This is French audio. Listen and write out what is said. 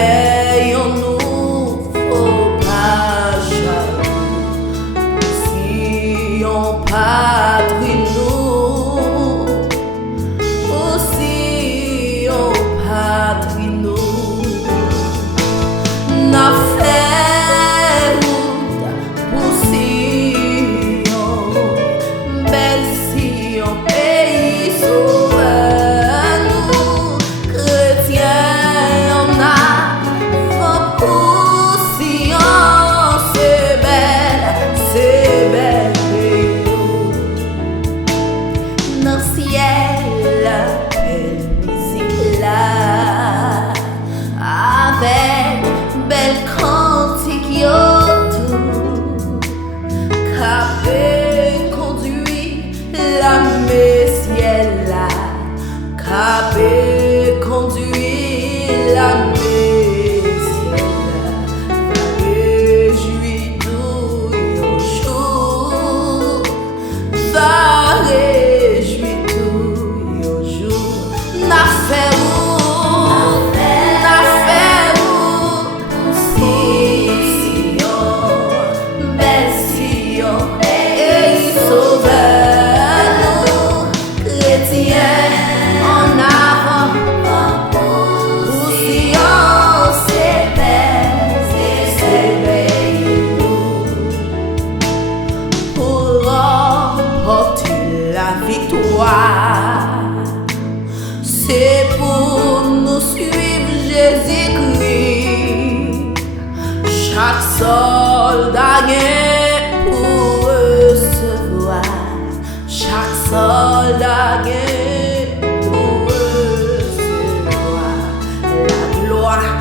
fait un nouveau pas jaloux. Si on patrie nous, aussi on patrie nous, n'a fait route pour si on belle si on pays sauveur nous chrétiens on a faut pour si on c'est belle pays nous dans ciel belle musique là avec belle cantique yo tout capé conduit la messielle là capé conduit la messielle là réjouis tout yo jour va réjouis tout yo jour n'a fait la victoire, c'est pour nous suivre Jésus-Christ. Chaque soldat gagne pour recevoir, chaque soldat gagne pour recevoir la gloire.